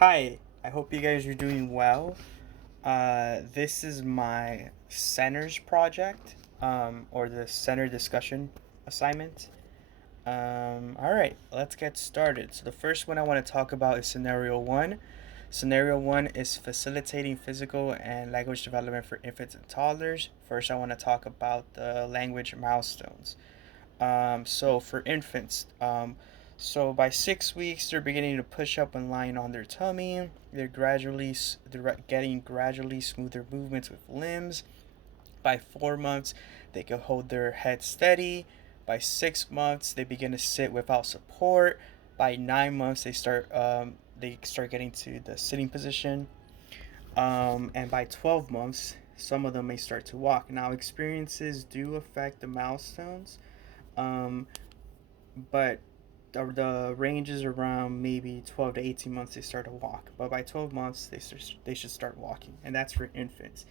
Hi, I hope you guys are doing well. This is my centers project, or the center discussion assignment. All right, let's get started. So, the first one I want to talk about is scenario one. Scenario one is facilitating physical and language development for infants and toddlers. First, I want to talk about the language milestones. So for infants, so by 6 weeks, they're beginning to push up and lying on their tummy. They're getting gradually smoother movements with limbs. By 4 months, they can hold their head steady. By 6 months, they begin to sit without support. By 9 months, they start getting to the sitting position. And by 12 months, some of them may start to walk. Now, experiences do affect the milestones. Um, but the range is around maybe 12 to 18 months they start to walk, but by 12 months they should start walking, and that's for infants.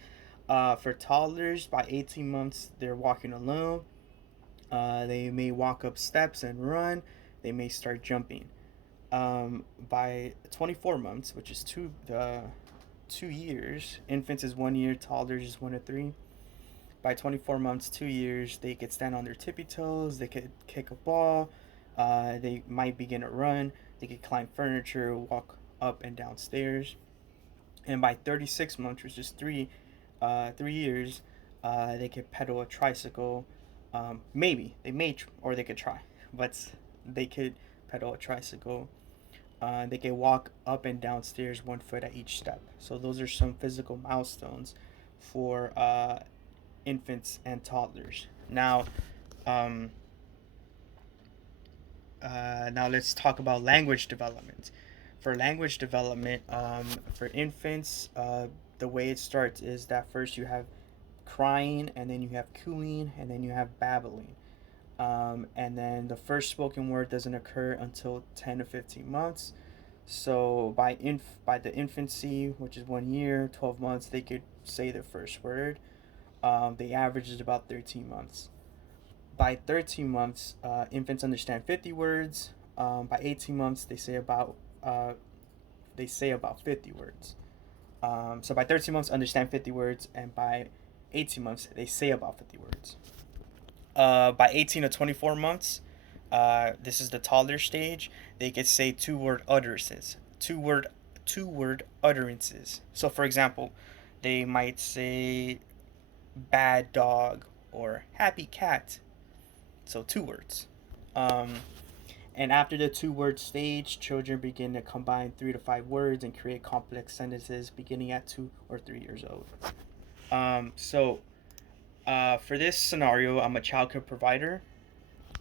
For toddlers, by 18 months they're walking alone. They may walk up steps and run. They may start jumping. By 24 months, which is 2 years, infants is 1 year, toddlers is 1 to 3. By 24 months, 2 years, they could stand on their tippy toes, they could kick a ball, they might begin to run, they could climb furniture, walk up and down stairs. And by 36 months, which is 3 years, they could pedal a tricycle. Maybe they may, or they could try, but they could pedal a tricycle. They can walk up and down stairs 1 foot at each step. So those are some physical milestones for infants and toddlers. Um, now let's talk about language development. For language development, for infants, the way it starts is that first you have crying, and then you have cooing, and then you have babbling. And then the first spoken word doesn't occur until 10 to 15 months. So by the infancy, which is 1 year, 12 months, they could say the first word. The average is about 13 months. By 13 months, infants understand 50 words. By 18 months, uh, they say about 50 words. So by 13 months, understand 50 words, and by 18 months, they say about 50 words. By 18 to 24 months, this is the toddler stage. They could say two-word utterances. Two word utterances. So, for example, they might say bad dog or happy cat. So 2 words. Um, and after the 2 word stage, children begin to combine 3 to 5 words and create complex sentences beginning at 2 or 3 years old. For this scenario, I'm a childcare provider.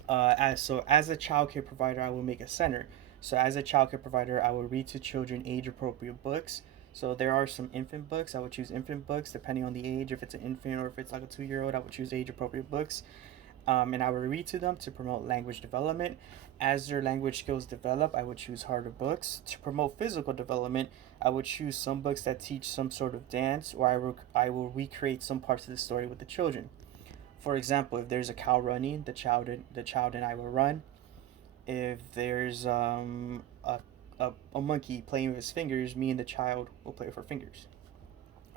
As a childcare provider, I will make a center. So as a childcare provider, I will read to children age appropriate books. So there are some infant books. I would choose infant books depending on the age. If it's an infant or if it's like a 2 year old, I would choose age appropriate books. And I would read to them to promote language development. As their language skills develop, I would choose harder books. To promote physical development, I would choose some books that teach some sort of dance, or I will recreate some parts of the story with the children. For example, if there's a cow running, the child and I will run. If there's a monkey playing with his fingers, me and the child will play with our fingers.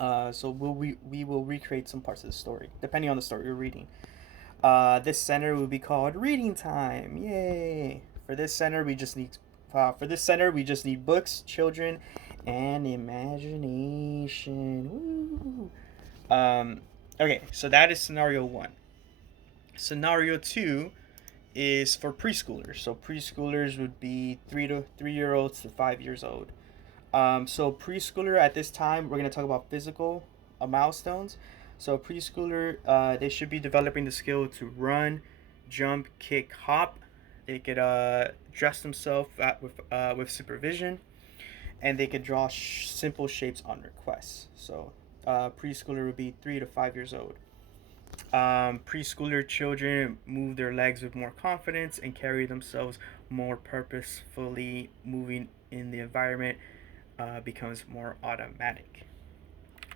We will recreate some parts of the story depending on the story you're reading. This center will be called Reading Time. Yay! For this center we just need books, children, and imagination. Woo! Okay, so that is scenario one. Scenario two is for preschoolers. So preschoolers would be 3 year olds to 5 years old. So preschooler at this time, we're gonna talk about physical milestones. So preschooler, they should be developing the skill to run, jump, kick, hop. They could dress themselves with supervision, and they could draw simple shapes on request. So preschooler would be 3 to 5 years old. Preschooler children move their legs with more confidence and carry themselves more purposefully. Moving in the environment becomes more automatic.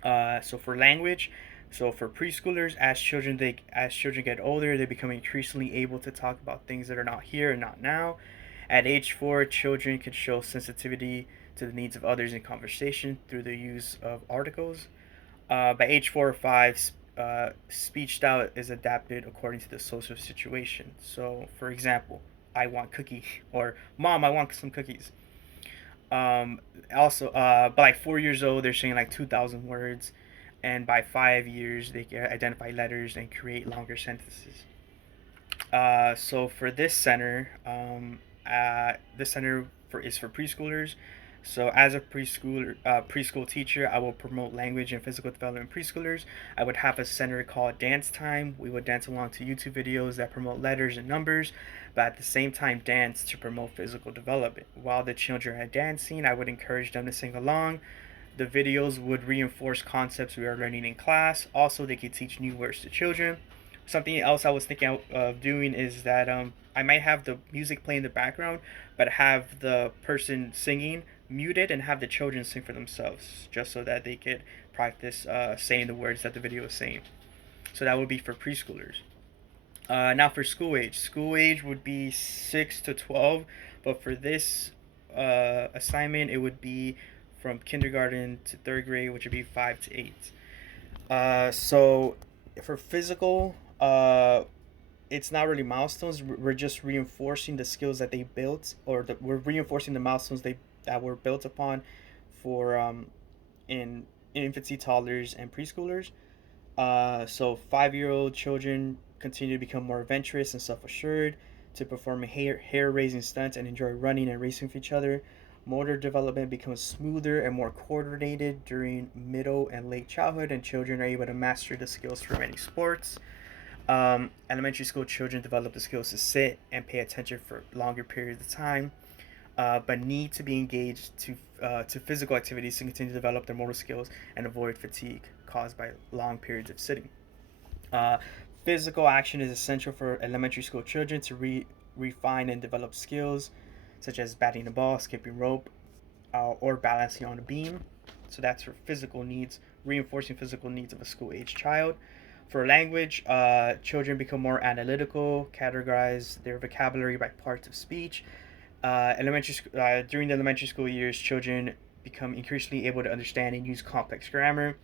So for language, so for preschoolers, as children get older, they become increasingly able to talk about things that are not here and not now. At age 4, children can show sensitivity to the needs of others in conversation through the use of articles. By age 4 or 5, speech style is adapted according to the social situation. So, for example, I want cookie, or Mom, I want some cookies. Um, Also, by like 4 years old, they're saying like 2,000 words, and by 5 years, they can identify letters and create longer sentences. So for this center is for preschoolers. So as a preschool teacher, I will promote language and physical development in preschoolers. I would have a center called Dance Time. We would dance along to YouTube videos that promote letters and numbers, but at the same time dance to promote physical development. While the children are dancing, I would encourage them to sing along. The videos would reinforce concepts we are learning in class. Also, they could teach new words to children. Something else I was thinking of doing is that I might have the music play in the background, but have the person singing muted and have the children sing for themselves, just so that they could practice saying the words that the video is saying. So that would be for preschoolers. Now for school age would be 6 to 12, but for this assignment, it would be from kindergarten to third grade, which would be 5 to 8. So for physical, it's not really milestones. We're just reinforcing the skills that they built, or we're reinforcing the milestones that were built upon for in infancy, toddlers, and preschoolers. So 5-year-old children continue to become more adventurous and self-assured, to perform hair raising stunts and enjoy running and racing with each other. Motor development becomes smoother and more coordinated during middle and late childhood, and children are able to master the skills for many sports. Elementary school children develop the skills to sit and pay attention for longer periods of time, but need to be engaged to physical activities to continue to develop their motor skills and avoid fatigue caused by long periods of sitting. Uh, Physical action is essential for elementary school children to refine and develop skills such as batting the ball, skipping rope, or balancing on a beam. So that's for physical needs, reinforcing physical needs of a school age child. For language, children become more analytical, categorize their vocabulary by parts of speech. During the elementary school years, children become increasingly able to understand and use complex grammar.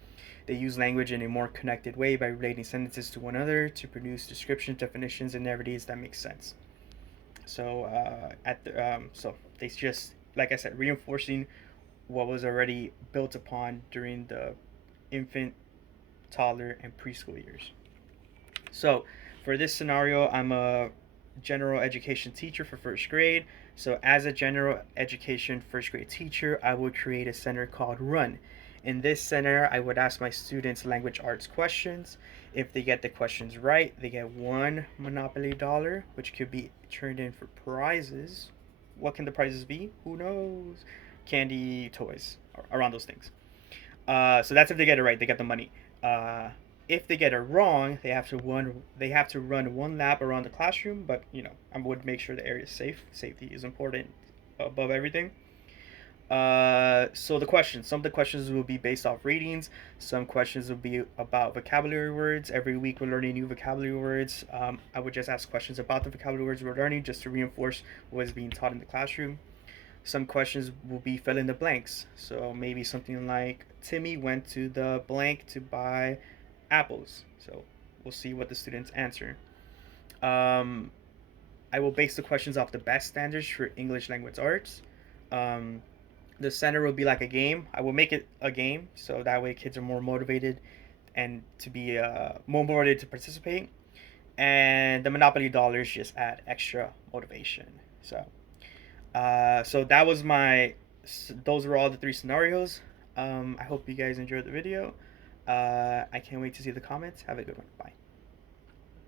They use language in a more connected way by relating sentences to one another to produce descriptions, definitions, and narratives that make sense. So so they just, like I said, reinforcing what was already built upon during the infant, toddler, and preschool years. So for this scenario, I'm a general education teacher for first grade. So as a general education first grade teacher, I would create a center called Run. In this center, I would ask my students language arts questions. If they get the questions right, they get one Monopoly dollar, which could be turned in for prizes. What can the prizes be? Who knows? Candy, toys, around those things. So that's if they get it right, they get the money. If they get it wrong, they have to run one lap around the classroom. But I would make sure the area is safe. Safety is important above everything. So some of the questions will be based off readings. Some questions will be about vocabulary words. Every week we're learning new vocabulary words. I would just ask questions about the vocabulary words we're learning just to reinforce what is being taught in the classroom. Some questions will be fill in the blanks. So maybe something like Timmy went to the blank to buy apples. So we'll see what the students answer. Um, I will base the questions off the best standards for English language arts. Um, the center will be like a game. I will make it a game so that way kids are more motivated and to be more motivated to participate. And the Monopoly dollars just add extra motivation. So that was those were all the three scenarios. I hope you guys enjoyed the video. I can't wait to see the comments. Have a good one. Bye.